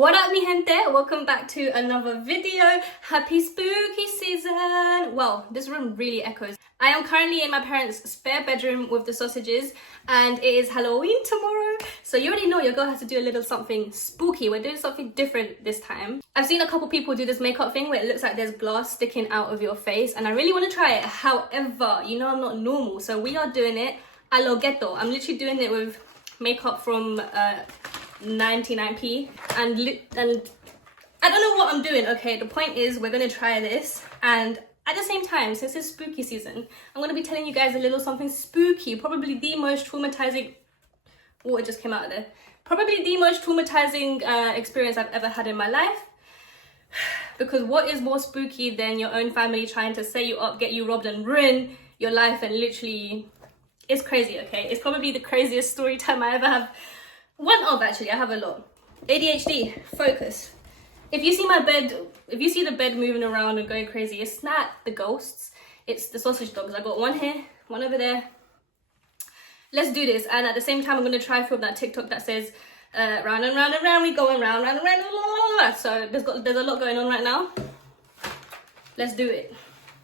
What up, mi gente? Welcome back to another video. Happy spooky season. Well, this room really echoes. I am currently in my parents' spare bedroom with the sausages, and it is Halloween tomorrow. So you already know your girl has to do a little something spooky. We're doing something different this time. I've seen a couple people do this makeup thing where it looks like there's glass sticking out of your face, and I really want to try it. However, you know I'm not normal, so we are doing it a lo ghetto. I'm literally doing it with makeup from 99p and I don't know what I'm doing. Okay, the point is we're gonna try this, and at the same time, since it's spooky season, I'm gonna be telling you guys a little something spooky. Probably the most traumatizing, water just came out of there, probably the most traumatizing experience I've ever had in my life. Because what is more spooky than your own family trying to set you up, get you robbed and ruin your life, and literally, it's crazy. Okay, it's probably the craziest story time I ever have. One of, actually, I have a lot. ADHD, focus. If you see my bed, if you see the bed moving around and going crazy, it's not the ghosts, it's the sausage dogs. I got one here, one over there. Let's do this. And at the same time, I'm going to try film that TikTok that says, round and round and round, we going round and round. So there's a lot going on right now. Let's do it.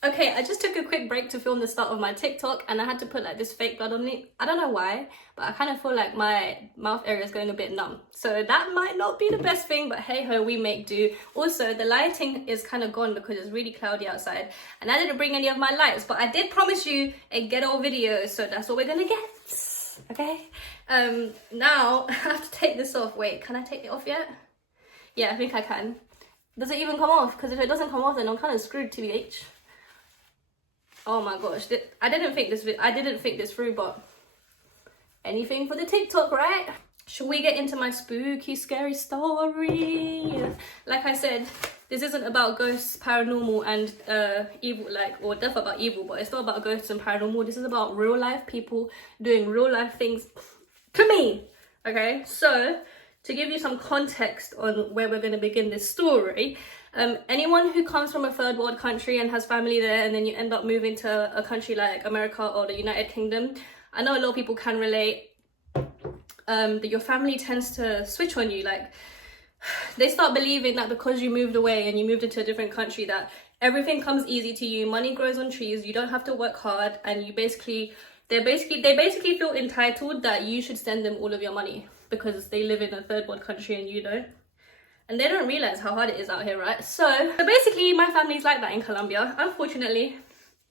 Okay, I just took a quick break to film the start of my TikTok, and I had to put like this fake blood on it. I don't know why, but I kind of feel like my mouth area is going a bit numb. So that might not be the best thing, but hey ho, we make do. Also, the lighting is kind of gone because it's really cloudy outside, and I didn't bring any of my lights, but I did promise you a ghetto video, so that's what we're gonna get, okay? Now, I have to take this off. Wait, can I take it off yet? Yeah, I think I can. Does it even come off? Because if it doesn't come off, then I'm kind of screwed, TBH. Oh my gosh, I didn't think this through, but anything for the TikTok, right? Should we get into my spooky, scary story? Like I said, this isn't about ghosts, paranormal, and evil, or death about evil, but it's not about ghosts and paranormal. This is about real life people doing real life things to me, okay? So, to give you some context on where we're going to begin this story, anyone who comes from a third world country and has family there, and then you end up moving to a country like America or the United Kingdom, I know a lot of people can relate, that your family tends to switch on you. Like, they start believing that because you moved away and you moved into a different country, that everything comes easy to you, money grows on trees, you don't have to work hard, and they basically feel entitled that you should send them all of your money because they live in a third world country and you don't. And they don't realize how hard it is out here, right? So basically, my family's like that in Colombia. Unfortunately,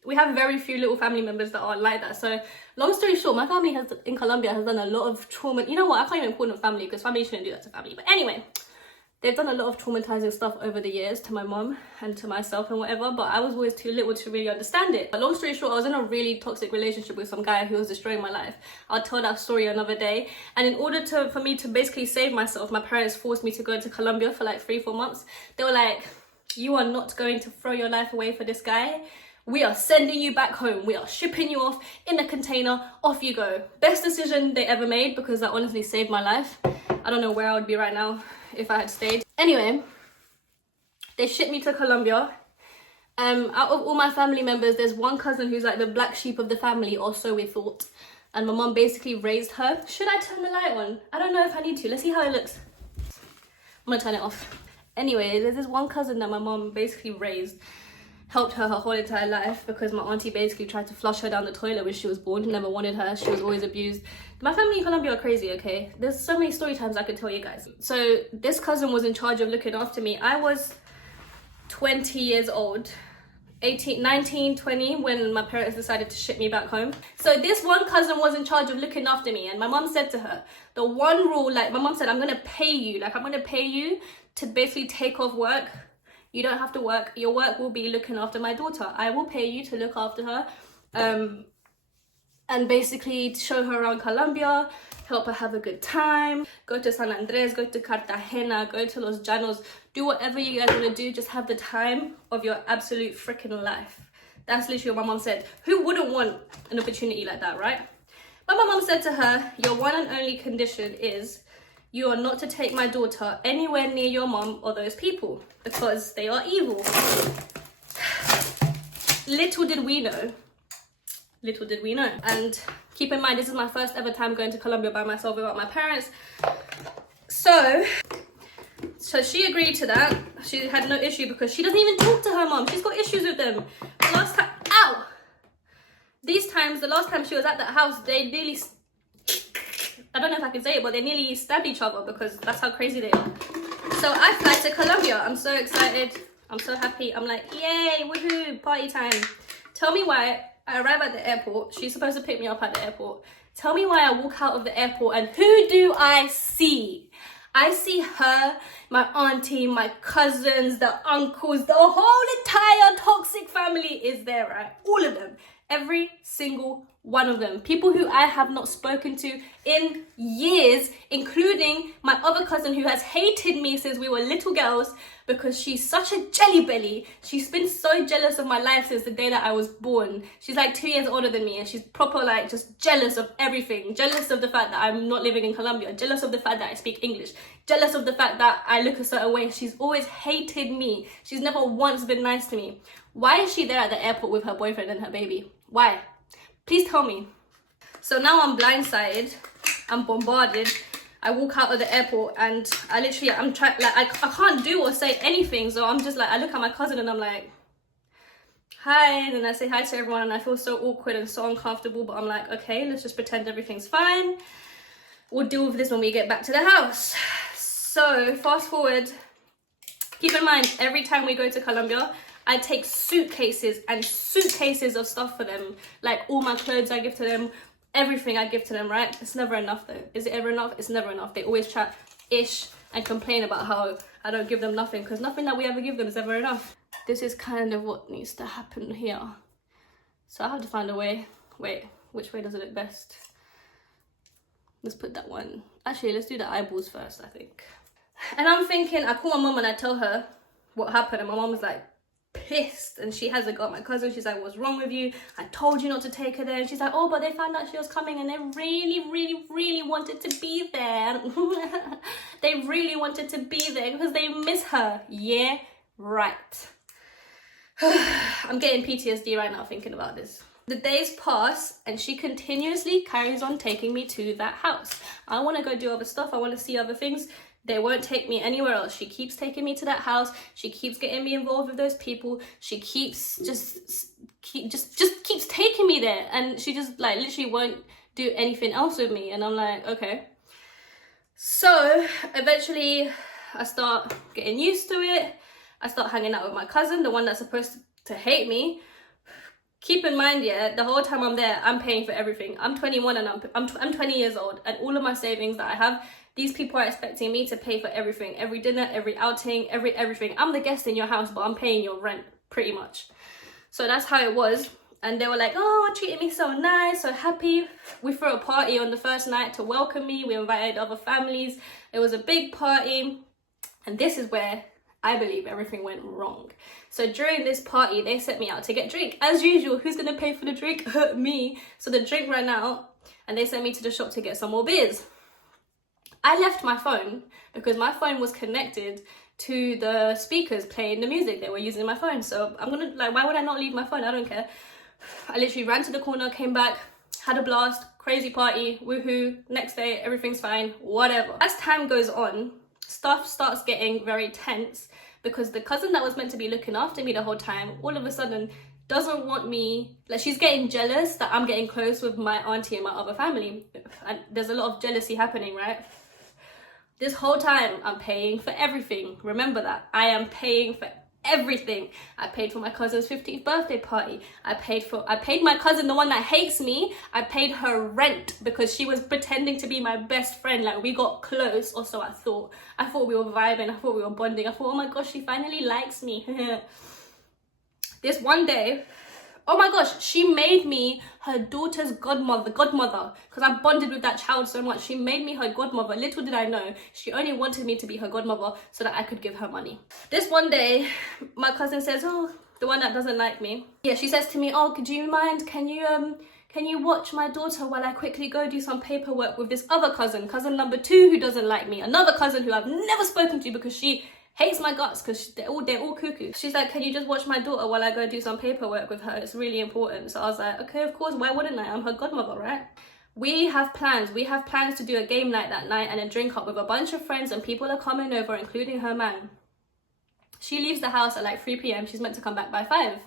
we have very few little family members that are like that. So long story short, my family in Colombia has done a lot of trauma. You know what? I can't even call them family because family shouldn't do that to family. But anyway, they've done a lot of traumatizing stuff over the years to my mom and to myself and whatever, but I was always too little to really understand it. But long story short, I was in a really toxic relationship with some guy who was destroying my life. I'll tell that story another day. And in order for me to basically save myself, my parents forced me to go to Colombia for like 3-4 months. They were like, you are not going to throw your life away for this guy. We are sending you back home. We are shipping you off in a container. Off you go. Best decision they ever made, because that honestly saved my life. I don't know where I would be right now if I had stayed. Anyway, they shipped me to Colombia. Out of all my family members, there's one cousin who's like the black sheep of the family, or so we thought. And my mom basically raised her. Should I turn the light on? I don't know if I need to. Let's see how it looks. I'm gonna turn it off. Anyway, there's this one cousin that my mom basically raised, helped her whole entire life, because my auntie basically tried to flush her down the toilet when she was born, never wanted her, she was always abused. My family in Colombia are crazy, okay? There's so many story times I could tell you guys. So this cousin was in charge of looking after me. I was 20 years old, 18, 19, 20, when my parents decided to ship me back home. So this one cousin was in charge of looking after me, and my mom said to her, the one rule, like my mom said, I'm gonna pay you to basically take off work. You don't have to work. Your work will be looking after my daughter. I will pay you to look after her. And basically show her around Colombia, help her have a good time, go to San Andres, go to Cartagena, go to Los Llanos, do whatever you guys want to do. Just have the time of your absolute freaking life. That's literally what my mom said. Who wouldn't want an opportunity like that, right? But my mom said to her, your one and only condition is you are not to take my daughter anywhere near your mom or those people, because they are evil. Little did we know. And keep in mind, this is my first ever time going to Colombia by myself without my parents. So So she agreed to that. She had no issue because she doesn't even talk to her mom. She's got issues with them. The last time, ow! The last time she was at that house, they nearly, I don't know if I can say it, but they nearly stabbed each other because that's how crazy they are. So I fly to Colombia. I'm so excited. I'm so happy. I'm like, yay, woohoo, party time. Tell me why I arrive at the airport. She's supposed to pick me up at the airport. Tell me why I walk out of the airport and who do I see? I see her, my auntie, my cousins, the uncles, the whole entire toxic family is there, right? All of them. Every single one of them. People who I have not spoken to in years, including my other cousin who has hated me since we were little girls because she's such a jelly belly. She's been so jealous of my life since the day that I was born. She's like 2 years older than me and she's proper like just jealous of everything. Jealous of the fact that I'm not living in Colombia. Jealous of the fact that I speak English. Jealous of the fact that I look a certain way. She's always hated me. She's never once been nice to me. Why is she there at the airport with her boyfriend and her baby? Why? Please tell me. So now I'm blindsided. I'm bombarded. I walk out of the airport and I'm trying, like, I can't do or say anything. So I'm just like, I look at my cousin and I'm like, hi. And then I say hi to everyone and I feel so awkward and so uncomfortable. But I'm like, okay, let's just pretend everything's fine. We'll deal with this when we get back to the house. So fast forward. Keep in mind, every time we go to Colombia, I take suitcases and suitcases of stuff for them. Like all my clothes I give to them, everything I give to them, right? It's never enough though. Is it ever enough? It's never enough. They always chat ish and complain about how I don't give them nothing because nothing that we ever give them is ever enough. This is kind of what needs to happen here. So I have to find a way. Wait, which way does it look best? Let's put that one. Actually, let's do the eyeballs first, I think. And I'm thinking, I call my mum and I tell her what happened and my mum was like, pissed, and she hasn't got my cousin. She's like, what's wrong with you? I told you not to take her there. And she's like, oh, but they found out she was coming and they really wanted to be there. They really wanted to be there because they miss her. Yeah, right. I'm getting PTSD right now thinking about this. The days pass and she continuously carries on taking me to that house. I want to go do other stuff. I want to see other things. They won't take me anywhere else. She keeps taking me to that house. She keeps getting me involved with those people. She keeps just keeps taking me there. And she just like literally won't do anything else with me. And I'm like, okay. So eventually I start getting used to it. I start hanging out with my cousin, the one that's supposed to hate me. Keep in mind, yeah, the whole time I'm there, I'm paying for everything. I'm 21 and I'm 20 years old. And all of my savings that I have, these people are expecting me to pay for everything. Every dinner, every outing, everything. I'm the guest in your house, but I'm paying your rent, pretty much. So that's how it was. And they were like, oh, treating me so nice, so happy. We threw a party on the first night to welcome me. We invited other families. It was a big party. And this is where I believe everything went wrong. So during this party, they sent me out to get drink. As usual, who's gonna pay for the drink? Me. So the drink ran out and they sent me to the shop to get some more beers. I left my phone because my phone was connected to the speakers playing the music. They were using my phone. So I'm gonna, like, why would I not leave my phone? I don't care. I literally ran to the corner, came back, had a blast, crazy party, woohoo. Next day, everything's fine, whatever. As time goes on, stuff starts getting very tense because the cousin that was meant to be looking after me the whole time, all of a sudden doesn't want me, like she's getting jealous that I'm getting close with my auntie and my other family. And there's a lot of jealousy happening, right? This whole time I'm paying for everything. Remember that. I am paying for everything. I paid for my cousin's 15th birthday party. I paid my cousin, the one that hates me, I paid her rent because she was pretending to be my best friend. Like we got close, or so I thought. I thought we were vibing, I thought we were bonding. I thought, oh my gosh, she finally likes me. This one day, oh my gosh, she made me her daughter's godmother, because I bonded with that child so much. She made me her godmother. Little did I know, she only wanted me to be her godmother so that I could give her money. This one day, my cousin says, oh, the one that doesn't like me. Yeah, she says to me, oh, could you mind, can you watch my daughter while I quickly go do some paperwork with this other cousin, cousin number 2 who doesn't like me, another cousin who I've never spoken to because she hates my guts because they're all cuckoo. She's like, can you just watch my daughter while I go do some paperwork with her? It's really important. So I was like, okay, of course, why wouldn't I? I'm her godmother, right? We have plans. We have plans to do a game night that night and a drink up with a bunch of friends, and people are coming over, including her man. She leaves the house at like 3 p.m. She's meant to come back by 5.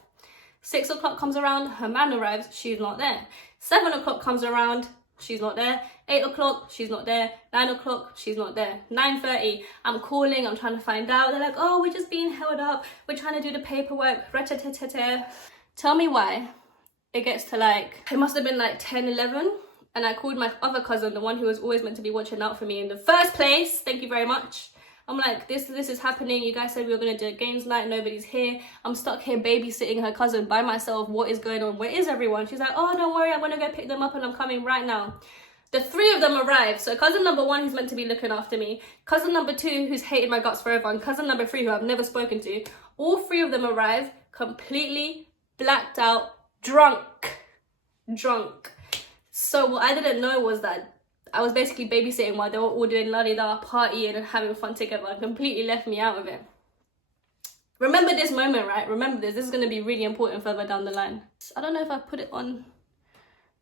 6 o'clock comes around, her man arrives, she's not there. 7 o'clock comes around, she's not there. 8 o'clock, she's not there. 9 o'clock, she's not there. 9:30, I'm calling, I'm trying to find out. They're like, oh, we're just being held up. We're trying to do the paperwork. Tell me why it gets to like, it must have been like 10, 11. And I called my other cousin, the one who was always meant to be watching out for me in the first place. Thank you very much. I'm like, this is happening. You guys said we were going to do a games night. Nobody's here. I'm stuck here babysitting her cousin by myself. What is going on? Where is everyone? She's like, oh, don't worry. I'm going to go pick them up and I'm coming right now. The 3 of them arrived. So cousin number 1, who's meant to be looking after me. Cousin number 2, who's hated my guts forever. And cousin number 3, who I've never spoken to. All 3 of them arrived completely blacked out, drunk. So what I didn't know was that I was basically babysitting while they were all doing la-di-da, partying and having fun together, and completely left me out of it. Remember this moment, right? Remember this. This is going to be really important further down the line. I don't know if I put it on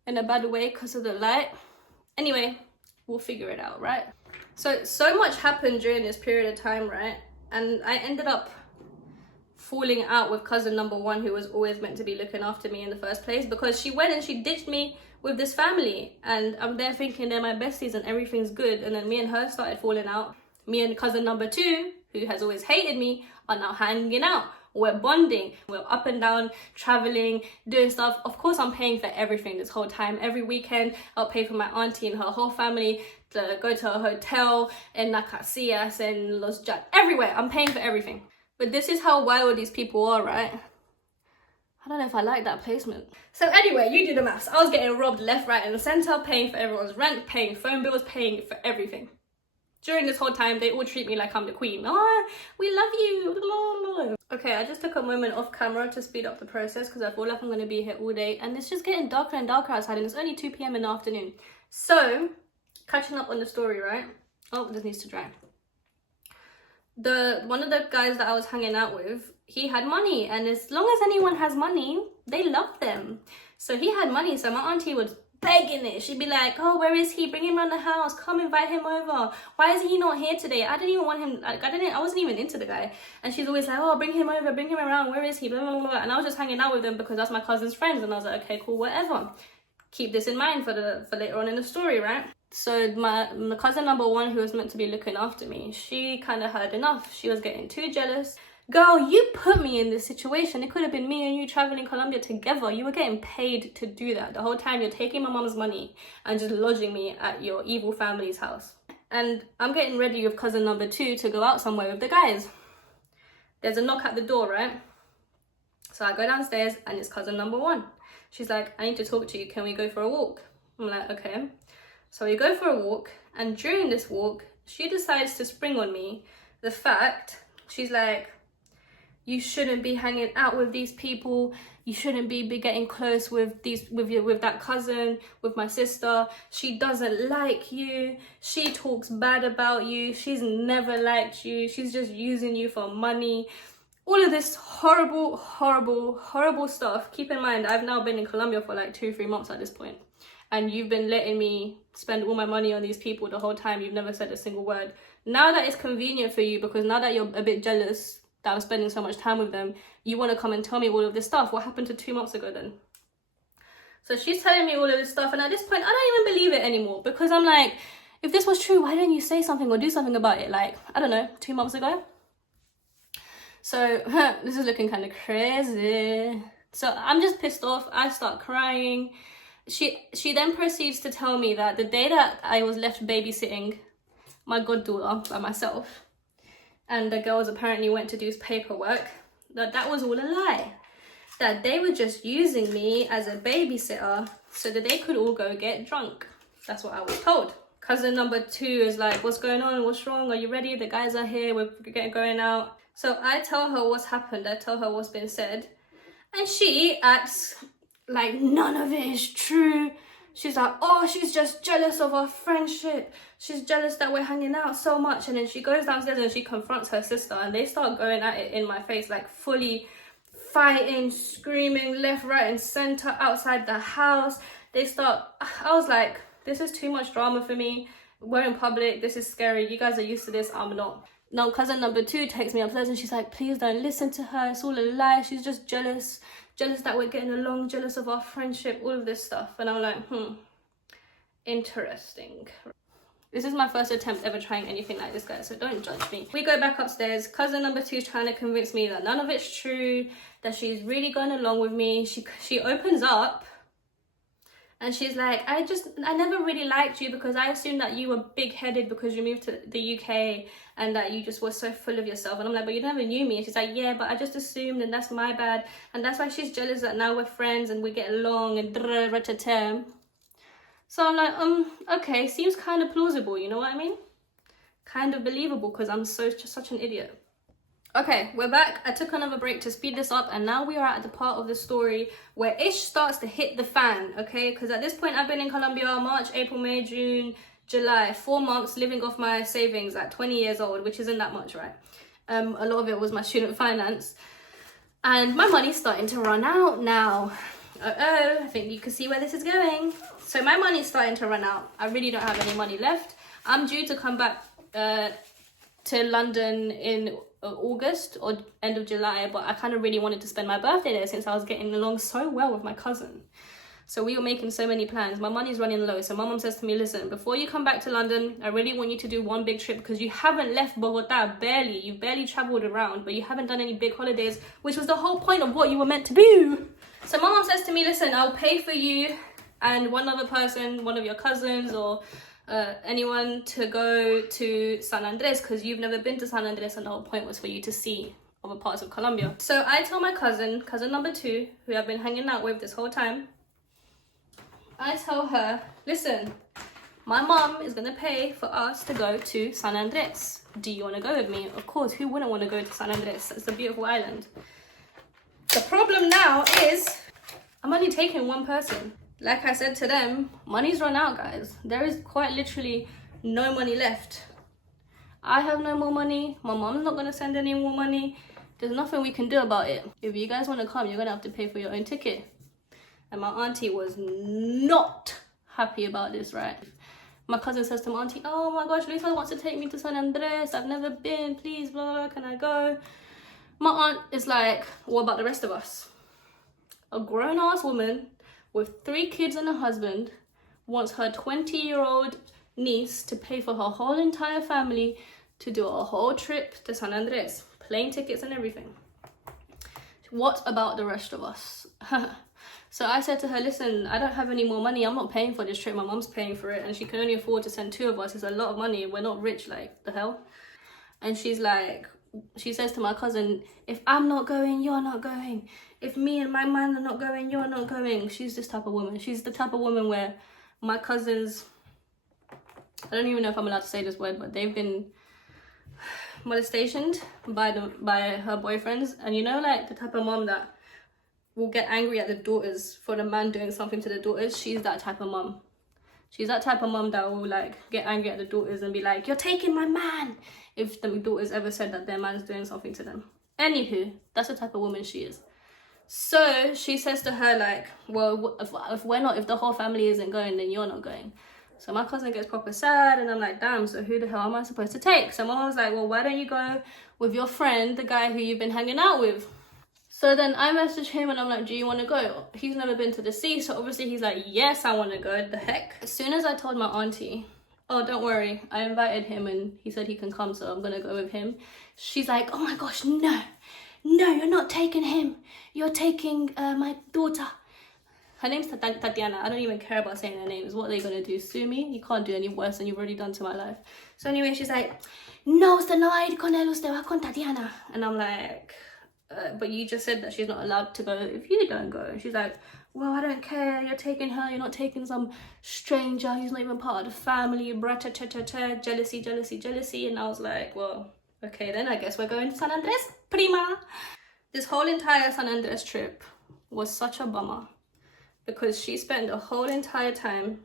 in a bad way because of the light. Anyway, we'll figure it out, right? So much happened during this period of time, right? And I ended up falling out with cousin number 1, who was always meant to be looking after me in the first place, because she went and she ditched me with this family, and I'm there thinking they're my besties and everything's good, and then me and her started falling out. Me and cousin number 2, who has always hated me, are now hanging out. We're bonding, we're up and down, traveling, doing stuff. Of course, I'm paying for everything this whole time. Every weekend, I'll pay for my auntie and her whole family to go to a hotel in Nacasias and Los Jack, everywhere. I'm paying for everything. But this is how wild these people are, right? I don't know if I like that placement. So anyway, you do the maths. I was getting robbed left, right, and center, paying for everyone's rent, paying phone bills, paying for everything. During this whole time, they all treat me like I'm the queen. Oh, we love you. Okay, I just took a moment off camera to speed up the process because I feel like I'm going to be here all day. And it's just getting darker and darker outside, and it's only 2 p.m. in the afternoon. So, catching up on the story, right? Oh, this needs to dry. One of the guys that I was hanging out with, he had money, and as long as anyone has money, they love them. So he had money, so my auntie was begging it. She'd be like, oh, where is he? Bring him around the house. Come invite him over. Why is he not here today? I didn't even want him, like, I wasn't even into the guy. And she's always like, oh, bring him over, bring him around. Where is he? Blah, blah, blah. And I was just hanging out with them because that's my cousin's friends. And I was like, okay, cool, whatever. Keep this in mind for later on in the story, right? So my cousin number 1, who was meant to be looking after me, she kind of had enough. She was getting too jealous. Girl, you put me in this situation. It could have been me and you traveling Colombia together. You were getting paid to do that. The whole time you're taking my mom's money and just lodging me at your evil family's house. And I'm getting ready with cousin number 2 to go out somewhere with the guys. There's a knock at the door, right? So I go downstairs and it's cousin number 1. She's like, I need to talk to you. Can we go for a walk? I'm like, okay. So we go for a walk, and during this walk, she decides to spring on me the fact, she's like, you shouldn't be hanging out with these people. You shouldn't be getting close with that cousin, with my sister. She doesn't like you. She talks bad about you. She's never liked you. She's just using you for money. All of this horrible, horrible, horrible stuff. Keep in mind, I've now been in Colombia for like 2-3 months at this point. And you've been letting me spend all my money on these people the whole time. You've never said a single word. Now that it's convenient for you, because now that you're a bit jealous that I'm spending so much time with them, you want to come and tell me all of this stuff. What happened to 2 months ago then? So she's telling me all of this stuff, and at this point, I don't even believe it anymore, because I'm like, if this was true, why didn't you say something or do something about it? Like, I don't know, 2 months ago? So this is looking kind of crazy. So I'm just pissed off. I start crying. She then proceeds to tell me that the day that I was left babysitting my goddaughter by myself, and the girls apparently went to do paperwork, that was all a lie. That they were just using me as a babysitter so that they could all go get drunk. That's what I was told. Cousin number 2 is like, what's going on? What's wrong? Are you ready? The guys are here. We're going out. So I tell her what's happened. I tell her what's been said. And she acts like none of it is true. She's like, oh, she's just jealous of our friendship. She's jealous that we're hanging out so much. And then she goes downstairs and she confronts her sister, and they start going at it in my face, like fully fighting, screaming left, right, and center outside the house. I was like, this is too much drama for me. We're in public, this is scary. You guys are used to this, I'm not. Now cousin number 2 takes me upstairs and she's like, please don't listen to her, it's all a lie, she's just jealous that we're getting along, jealous of our friendship, all of this stuff. And I'm like, interesting. This is my first attempt ever trying anything like this, guys, so don't judge me. We go back upstairs. Cousin number 2 is trying to convince me that none of it's true, that she's really going along with me. She opens up and she's like, I never really liked you because I assumed that you were big-headed because you moved to the UK and that you just were so full of yourself. And I'm like, but you never knew me. And she's like, yeah, but I just assumed, and that's my bad. And that's why she's jealous that now we're friends and we get along and drrrr. So I'm like, okay, seems kind of plausible, you know what I mean? Kind of believable because I'm just such an idiot. Okay, we're back. I took another break to speed this up and now we are at the part of the story where ish starts to hit the fan, okay? Because at this point I've been in Colombia March, April, May, June, July, 4 months living off my savings at 20 years old, which isn't that much, right? A lot of it was my student finance. And my money's starting to run out now. I think you can see where this is going. So my money's starting to run out. I really don't have any money left. I'm due to come back to London in August or end of July, but I kind of really wanted to spend my birthday there since I was getting along so well with my cousin. So we were making so many plans. My money's running low. So my mom says to me, listen, before you come back to London, I really want you to do one big trip because you haven't left Bogota, barely. You've barely traveled around, but you haven't done any big holidays, which was the whole point of what you were meant to do. So my mom says to me, listen, I'll pay for you and one other person, one of your cousins or anyone to go to San Andres because you've never been to San Andres and the whole point was for you to see other parts of Colombia. So I tell my cousin number 2, who I've been hanging out with this whole time, I tell her, listen, my mom is going to pay for us to go to San Andres. Do you want to go with me? Of course, who wouldn't want to go to San Andres? It's a beautiful island. The problem now is I'm only taking one person. Like I said to them, money's run out, guys. There is quite literally no money left. I have no more money. My mom's not going to send any more money. There's nothing we can do about it. If you guys want to come, you're going to have to pay for your own ticket. And my auntie was not happy about this, right? My cousin says to my auntie, oh my gosh, Lisa wants to take me to San Andres. I've never been, please, blah, blah, can I go? My aunt is like, what about the rest of us? A grown-ass woman with 3 kids and a husband wants her 20-year-old niece to pay for her whole entire family to do a whole trip to San Andres, plane tickets and everything. What about the rest of us? So I said to her, listen, I don't have any more money. I'm not paying for this trip. My mom's paying for it and she can only afford to send 2 of us. It's a lot of money. We're not rich, like, the hell? And she's like, she says to my cousin, if I'm not going, you're not going. If me and my man are not going, you're not going. She's this type of woman. She's the type of woman where my cousins, I don't even know if I'm allowed to say this word, but they've been molested by her boyfriends. And you know, like the type of mom that will get angry at the daughters for the man doing something to the daughters. She's that type of mom. She's that type of mom that will like get angry at the daughters and be like, you're taking my man, if the daughters ever said that their man's doing something to them. Anywho, that's the type of woman she is. So she says to her like, well, if the whole family isn't going, then you're not going. So my cousin gets proper sad and I'm like, damn, so who the hell am I supposed to take? So my mom was like, well, why don't you go with your friend, the guy who you've been hanging out with? So then I message him and I'm like, do you want to go? He's never been to the sea, so obviously he's like, yes, I want to go. The heck? As soon as I told my auntie, oh, don't worry, I invited him and he said he can come, so I'm going to go with him. She's like, oh my gosh, no, you're not taking him. You're taking my daughter. Her name's Tatiana. I don't even care about saying her names. What are they going to do? Sue me? You can't do any worse than you've already done to my life. So anyway, she's like, no, usted no va a ir con él, usted va con Tatiana. And I'm like, but you just said that she's not allowed to go if you don't go. And she's like, well, I don't care. You're taking her. You're not taking some stranger who's not even part of the family. Jealousy. And I was like, well, okay, then I guess we're going to San Andres, prima. This whole entire San Andres trip was such a bummer because she spent the whole entire time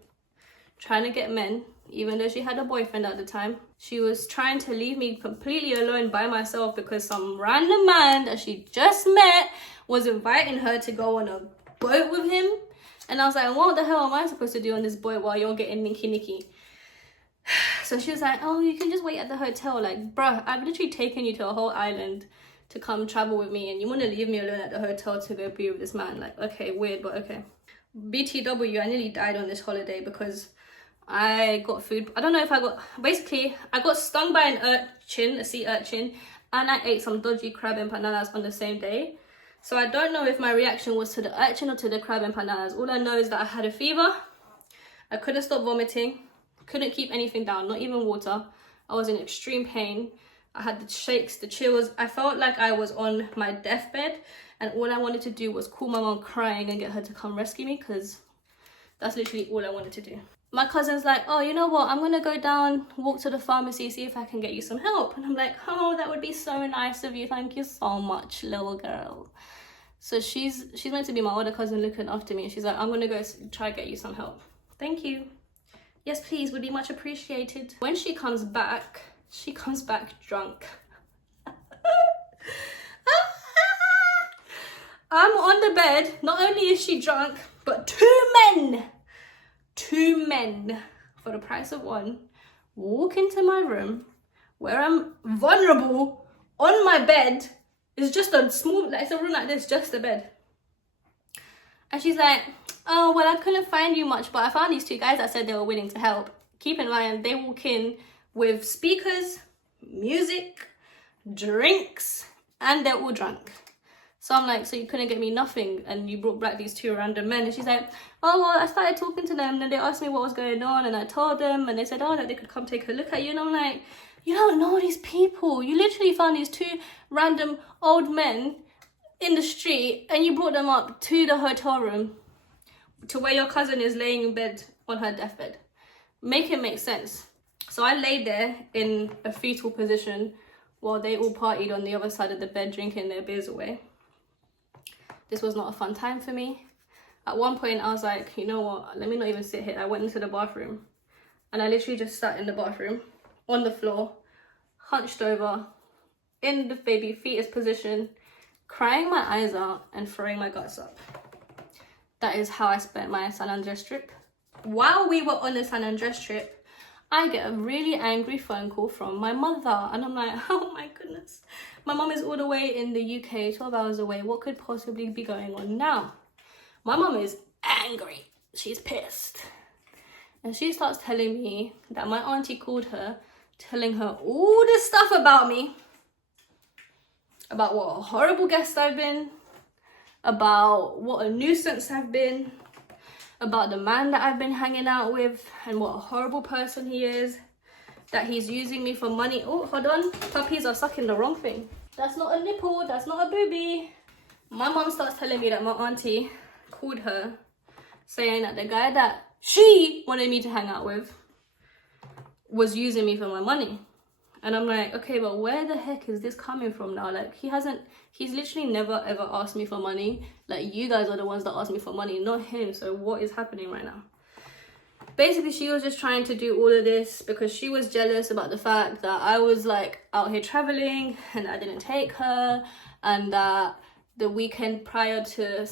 trying to get men, even though she had a boyfriend at the time. She was trying to leave me completely alone by myself because some random man that she just met was inviting her to go on a boat with him And I was like, what the hell am I supposed to do on this boat while you're getting nicky? So she was like, oh, you can just wait at the hotel. Like, bruh, I've literally taken you to a whole island to come travel with me, and you want to leave me alone at the hotel to go be with this man. Like, okay, weird, but okay. BTW, I nearly died on this holiday because I got food. I don't know if I got stung by an urchin, a sea urchin, and I ate some dodgy crab empanadas on the same day. So I don't know if my reaction was to the urchin or to the crab empanadas. All I know is that I had a fever. I couldn't stop vomiting. Couldn't keep anything down, not even water. I was in extreme pain. I had the shakes, the chills. I felt like I was on my deathbed, and all I wanted to do was call my mom crying and get her to come rescue me, because that's literally all I wanted to do. My cousin's like, oh, you know what? I'm going to go down, walk to the pharmacy, see if I can get you some help. And I'm like, oh, that would be so nice of you. Thank you so much, little girl. So she's meant to be my older cousin looking after me. And she's like, I'm going to go try get you some help. Thank you. Yes, please, would be much appreciated. When she comes back drunk. I'm on the bed. Not only is she drunk, but two men for the price of one walk into my room where I'm vulnerable on my bed. It's just a small, like, it's a room like this, just a bed. And she's like, oh, well, I couldn't find you much, but I found these two guys that said they were willing to help. Keep in mind, they walk in with speakers, music, drinks, and they're all drunk. So I'm like, so you couldn't get me nothing, and you brought back these two random men? And she's like, oh, well, I started talking to them, and they asked me what was going on, and I told them, and they said, oh, that they could come take a look at you. And I'm like, you don't know these people. You literally found these two random old men in the street, and you brought them up to the hotel room, to where your cousin is laying in bed on her deathbed. Make it make sense. So I lay there in a fetal position while they all partied on the other side of the bed, drinking their beers away. This was not a fun time for me. At one point, I was like, you know what? Let me not even sit here. I went into the bathroom, and I literally just sat in the bathroom on the floor, hunched over, in the baby fetus position, crying my eyes out and throwing my guts up. That is how I spent my San Andres trip. While we were on the San Andres trip, I get a really angry phone call from my mother, and I'm like, oh my goodness. My mom is all the way in the UK, 12 hours away. What could possibly be going on now? My mom is angry. She's pissed. And she starts telling me that my auntie called her, telling her all this stuff about me, about what a horrible guest I've been, about what a nuisance I've been, about the man that I've been hanging out with, and what a horrible person he is, that he's using me for money. Oh, hold on, puppies are sucking the wrong thing. That's not a nipple, that's not a boobie. My mom starts telling me that my auntie called her, saying that the guy that she wanted me to hang out with was using me for my money. And I'm like, okay, but where the heck is this coming from now? Like, he's literally never ever asked me for money. Like, you guys are the ones that asked me for money, not him. So what is happening right now? Basically, she was just trying to do all of this because she was jealous about the fact that I was like out here traveling and I didn't take her, and that the weekend prior to,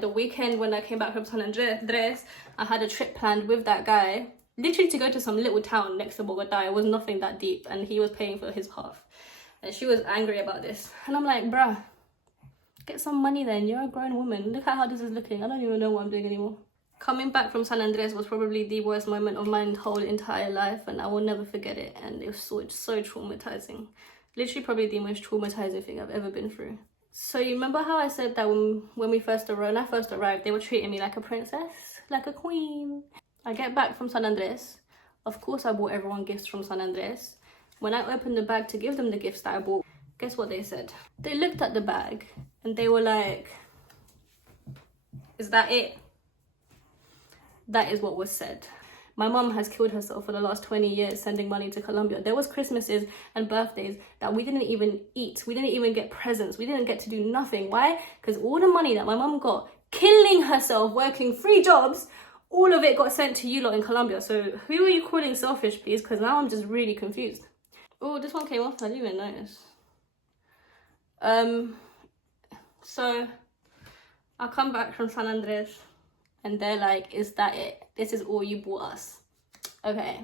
the weekend when I came back from San Andres, I had a trip planned with that guy, literally to go to some little town next to Bogota. It was nothing that deep, and he was paying for his half. And she was angry about this. And I'm like, bruh, get some money then. You're a grown woman. Look at how this is looking. I don't even know what I'm doing anymore. Coming back from San Andres was probably the worst moment of my whole entire life, and I will never forget it. And it was so traumatizing. Literally probably the most traumatizing thing I've ever been through. So you remember how I said that when I first arrived, they were treating me like a princess, like a queen. I get back from San Andres. Of course, I bought everyone gifts from San Andres. When I opened the bag to give them the gifts that I bought, guess what they said? They looked at the bag and they were like, is that it? That is what was said. My mom has killed herself for the last 20 years sending money to Colombia. There was Christmases and birthdays that we didn't even eat. We didn't even get presents. We didn't get to do nothing. Why? Because all the money that my mom got killing herself, working 3 jobs, all of it got sent to you lot in Colombia. So who are you calling selfish, please? Because now I'm just really confused. Oh, this one came off. I didn't even notice. So I come back from San Andres And they're like, is that it? This is all you bought us? Okay.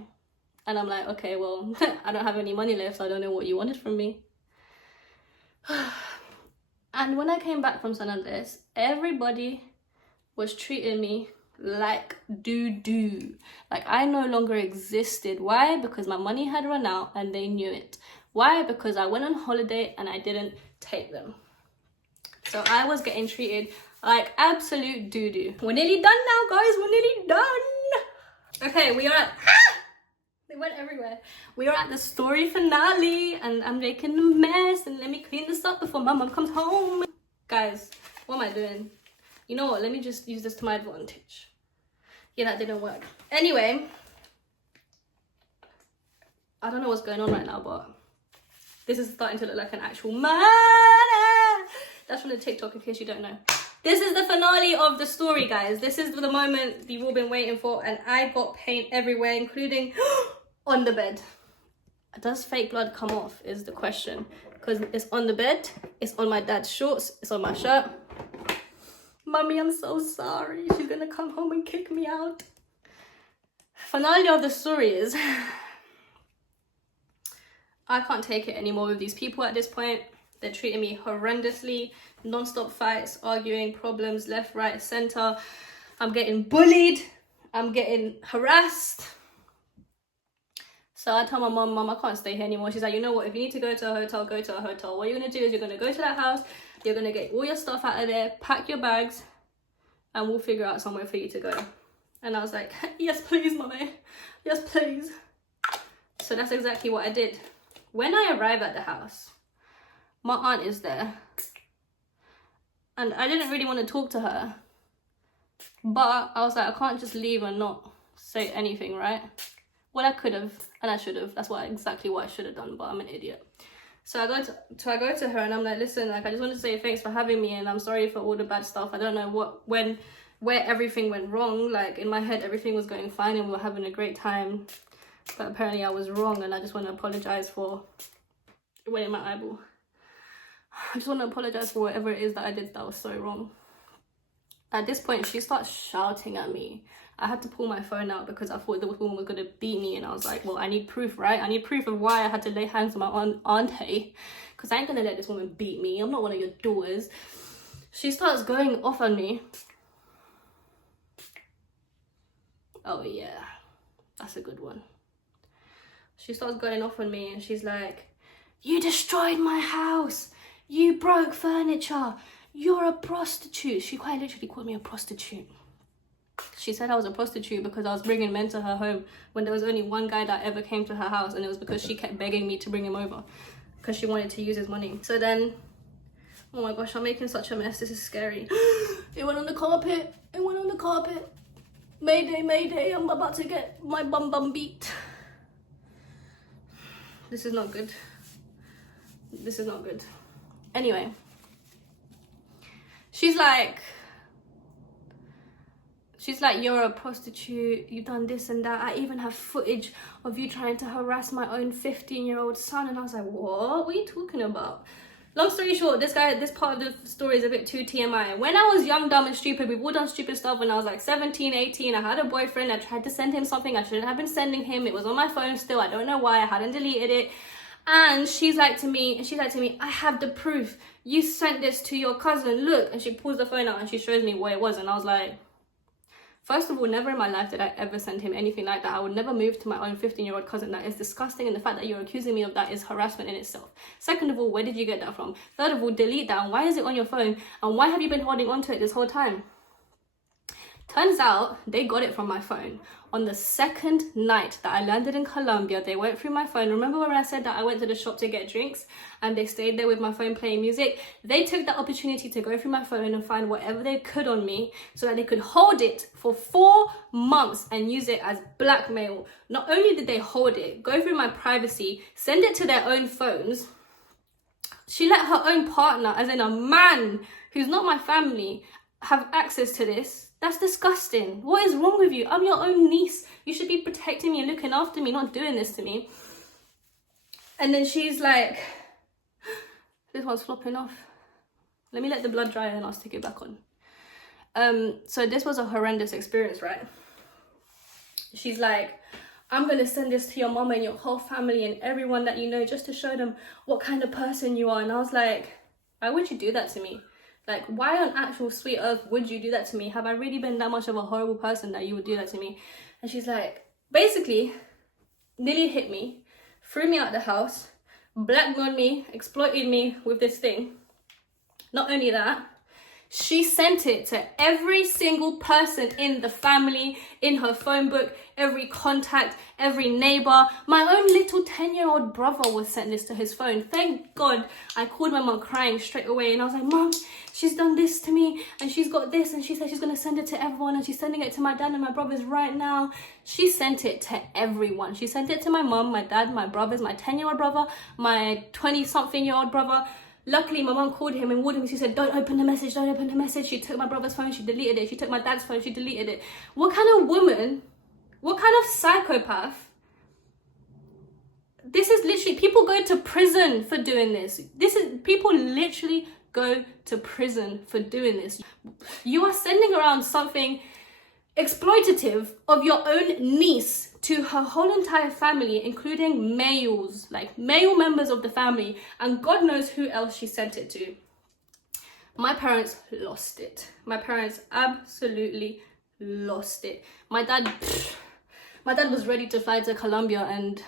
And I'm like, okay, well, I don't have any money left, so I don't know what you wanted from me. And when I came back from San Andres, everybody was treating me like doo-doo. Like I no longer existed. Why? Because my money had run out and they knew it. Why? Because I went on holiday and I didn't take them. So I was getting treated like absolute doo-doo. We're nearly done now, guys. We're nearly done. Okay, we are at... They went everywhere. We are at the story finale and I'm making a mess, and let me clean this up before my mom comes home. Guys, what am I doing? You know what? Let me just use this to my advantage. Yeah, that didn't work. Anyway, I don't know what's going on right now, but this is starting to look like an actual murder. That's from the TikTok, in case you don't know. This is the finale of the story, guys. This is the moment you've all been waiting for, and I got paint everywhere, including on the bed. Does fake blood come off is the question, because it's on the bed, it's on my dad's shorts, it's on my shirt. Mummy, I'm so sorry. She's gonna come home and kick me out. Finale of the story is I can't take it anymore with these people at this point. They're treating me horrendously. Non-stop fights, arguing, problems, left, right, center. I'm getting bullied. I'm getting harassed. So I tell my mom, I can't stay here anymore. She's like, you know what? If you need to go to a hotel, go to a hotel. What you're going to do is you're going to go to that house. You're going to get all your stuff out of there, pack your bags, and we'll figure out somewhere for you to go. And I was like, yes, please, mommy. Yes, please. So that's exactly what I did. When I arrive at the house, my aunt is there. And I didn't really want to talk to her. But I was like, I can't just leave and not say anything, right? Well, I could have, and I should have. That's exactly what I should have done, but I'm an idiot. So I go to her and I'm like, listen, like I just want to say thanks for having me, and I'm sorry for all the bad stuff. I don't know where everything went wrong. Like in my head, everything was going fine and we were having a great time. But apparently I was wrong, and I just want to apologize for... It went in my eyeball. I just want to apologize for whatever it is that I did that was so wrong. At this point, she starts shouting at me. I had to pull my phone out because I thought the woman was going to beat me, and I was like, well, I need proof, right? I need proof of why I had to lay hands on my auntie, because I ain't going to let this woman beat me. I'm not one of your daughters. She starts going off on me. Oh, yeah. That's a good one. She starts going off on me and she's like, you destroyed my house. You broke furniture. You're a prostitute. She quite literally called me a prostitute. She said I was a prostitute because I was bringing men to her home when there was only one guy that ever came to her house, and it was because she kept begging me to bring him over because she wanted to use his money. So then, oh my gosh, I'm making such a mess. This is scary. It went on the carpet. It went on the carpet. Mayday, mayday. I'm about to get my bum beat. This is not good. This is not good. Anyway, she's like, you're a prostitute, you've done this and that. I even have footage of you trying to harass my own 15-year-old son. And I was like, what are you talking about? Long story short, this part of the story is a bit too TMI. When I was young, dumb and stupid, we've all done stupid stuff. When I was like 17, 18, I had a boyfriend. I tried to send him something I shouldn't have been sending him. It was on my phone still. I don't know why. I hadn't deleted it. And she's like to me, I have the proof. You sent this to your cousin. Look. And she pulls the phone out and she shows me what it was. And I was like, first of all, never in my life did I ever send him anything like that. I would never move to my own 15-year-old cousin. That is disgusting, and the fact that you're accusing me of that is harassment in itself. Second of all, where did you get that from? Third of all, delete that. And why is it on your phone? And why have you been holding on to it this whole time? Turns out they got it from my phone. On the second night that I landed in Colombia, they went through my phone. Remember when I said that I went to the shop to get drinks and they stayed there with my phone playing music? They took that opportunity to go through my phone and find whatever they could on me so that they could hold it for 4 months and use it as blackmail. Not only did they hold it, go through my privacy, send it to their own phones. She let her own partner, as in a man who's not my family, have access to this. That's disgusting. What is wrong with you? I'm your own niece. You should be protecting me and looking after me, not doing this to me. And then she's like, this one's flopping off. Let me let the blood dry and I'll stick it back on. So this was a horrendous experience, right? She's like, I'm gonna send this to your mom and your whole family and everyone that you know, just to show them what kind of person you are. And I was like, why would you do that to me? Like, why on actual sweet earth would you do that to me? Have I really been that much of a horrible person that you would do that to me? And she's like, basically, nearly hit me, threw me out the house, blackmailed me, exploited me with this thing. Not only that, she sent it to every single person in the family, in her phone book, every contact, every neighbor. My own little 10-year-old brother was sent this to his phone. Thank God I called my mom crying straight away, and I was like, Mom, she's done this to me and she's got this, and she said she's going to send it to everyone, and she's sending it to my dad and my brothers right now. She sent it to everyone. She sent it to my mom, my dad, my brothers, my 10-year-old brother, my 20-something-year-old brother. Luckily, my mom called him and warned him. She said, don't open the message, don't open the message. She took my brother's phone, she deleted it. She took my dad's phone, she deleted it. What kind of woman, what kind of psychopath? This is literally, people go to prison for doing this. People literally go to prison for doing this. You are sending around something exploitative of your own niece to her whole entire family, including males, like male members of the family, and God knows who else she sent it to. My parents lost it. My parents absolutely lost it. My dad was ready to fly to Colombia and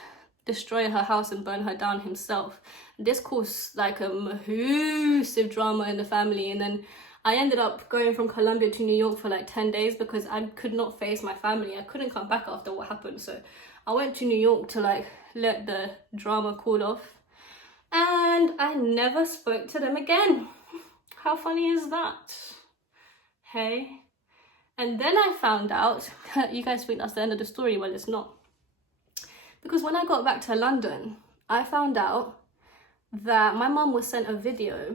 destroy her house and burn her down himself. This caused like a massive drama in the family, and then I ended up going from Colombia to New York for like 10 days because I could not face my family. I couldn't come back after what happened. So I went to New York to like let the drama cool off, and I never spoke to them again. How funny is that? Hey? And then I found out, you guys think that's the end of the story? Well, it's not. Because when I got back to London, I found out that my mum was sent a video.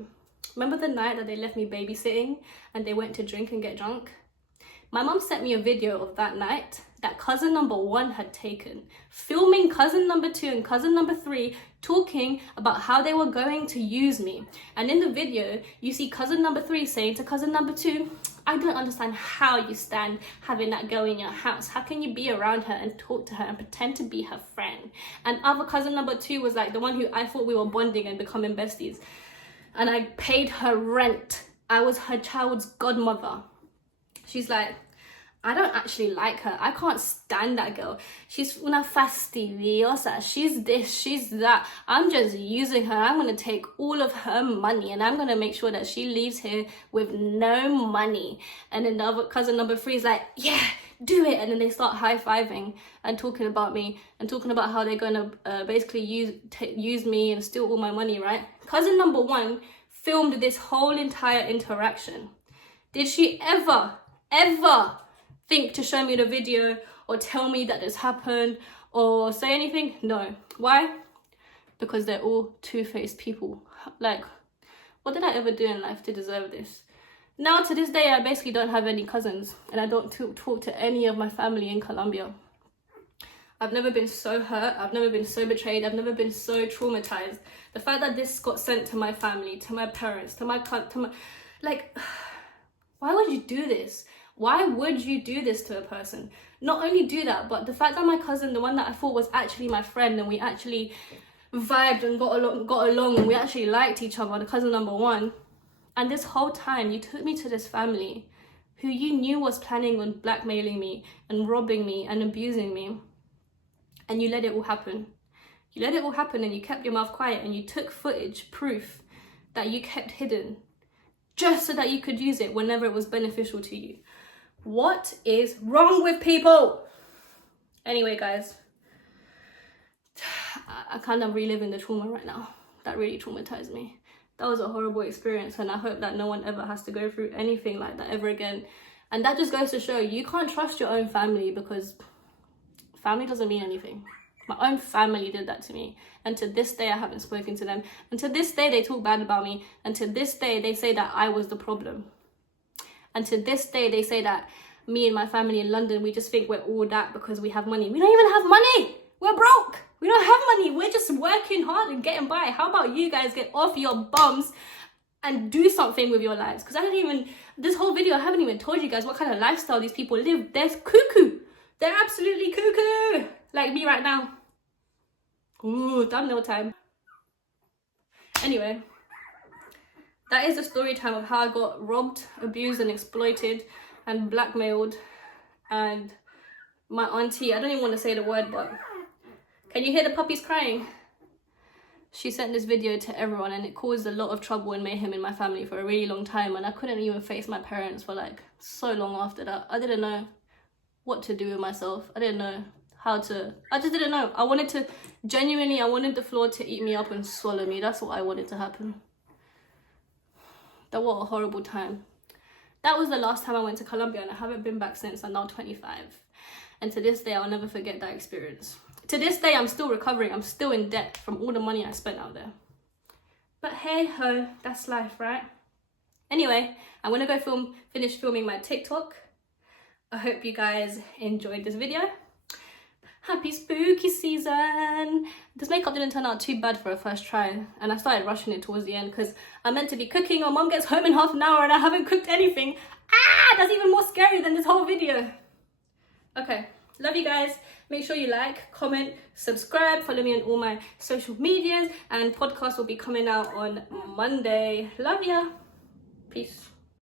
Remember the night that they left me babysitting and they went to drink and get drunk? My mum sent me a video of that night that cousin number 1 had taken, filming cousin number 2 and cousin number 3 talking about how they were going to use me. And in the video, you see cousin number 3 saying to cousin number 2, I don't understand how you stand having that girl in your house. How can you be around her and talk to her and pretend to be her friend? And other cousin number 2 was like the one who I thought we were bonding and becoming besties. And I paid her rent. I was her child's godmother. She's like, I don't actually like her. I can't stand that girl. She's una fastidiosa. She's this, she's that. I'm just using her. I'm going to take all of her money and I'm going to make sure that she leaves here with no money. And then the other cousin number 3 is like, yeah, do it. And then they start high-fiving and talking about me and talking about how they're going to basically use me and steal all my money, right? Cousin number 1 filmed this whole entire interaction. Did she ever think to show me the video or tell me that this happened or say anything? No. Why? Because they're all two-faced people. Like, what did I ever do in life to deserve this? Now, to this day, I basically don't have any cousins and I don't talk to any of my family in Colombia. I've never been so hurt. I've never been so betrayed. I've never been so traumatized. The fact that this got sent to my family, to my parents, to my like, why would you do this? Why would you do this to a person? Not only do that, but the fact that my cousin, the one that I thought was actually my friend, and we actually vibed and got along and we actually liked each other, the cousin number 1, and this whole time you took me to this family who you knew was planning on blackmailing me and robbing me and abusing me, and you let it all happen. You let it all happen and you kept your mouth quiet and you took footage, proof that you kept hidden just so that you could use it whenever it was beneficial to you. What is wrong with people? Anyway, guys, I kind of reliving the trauma right now. That really traumatized me. That was a horrible experience, and I hope that no one ever has to go through anything like that ever again. And that just goes to show you can't trust your own family, because family doesn't mean anything. My own family did that to me, and to this day I haven't spoken to them, and to this day they talk bad about me, and to this day they say that I was the problem, and to this day they say that me and my family in London, we just think we're all that because we have money. We don't even have money. We're broke. We don't have money. We're just working hard and getting by. How about you guys get off your bums and do something with your lives. Because this whole video, I haven't even told you guys what kind of lifestyle these people live. They're cuckoo. They're absolutely cuckoo. Like me right now. Ooh, thumbnail time. Anyway, that is the story time of how I got robbed, abused and exploited and blackmailed. And my auntie, I don't even want to say the word, but can you hear the puppies crying? She sent this video to everyone and it caused a lot of trouble and mayhem in my family for a really long time, and I couldn't even face my parents for like so long after that. I didn't know what to do with myself. I didn't know I just didn't know. I wanted the floor to eat me up and swallow me. That's what I wanted to happen. What a horrible time. That was the last time I went to Colombia, and I haven't been back since. I'm now 25. And to this day, I'll never forget that experience. To this day, I'm still recovering. I'm still in debt from all the money I spent out there. But hey ho, that's life, right? Anyway, I'm gonna go finish filming my TikTok. I hope you guys enjoyed this video. Happy spooky season. This makeup didn't turn out too bad for a first try, and I started rushing it towards the end because I'm meant to be cooking. My mom gets home in half an hour and I haven't cooked anything. That's even more scary than this whole video. Okay, love you guys. Make sure you like, comment, subscribe, follow me on all my social medias, and podcast will be coming out on Monday. Love ya. Peace.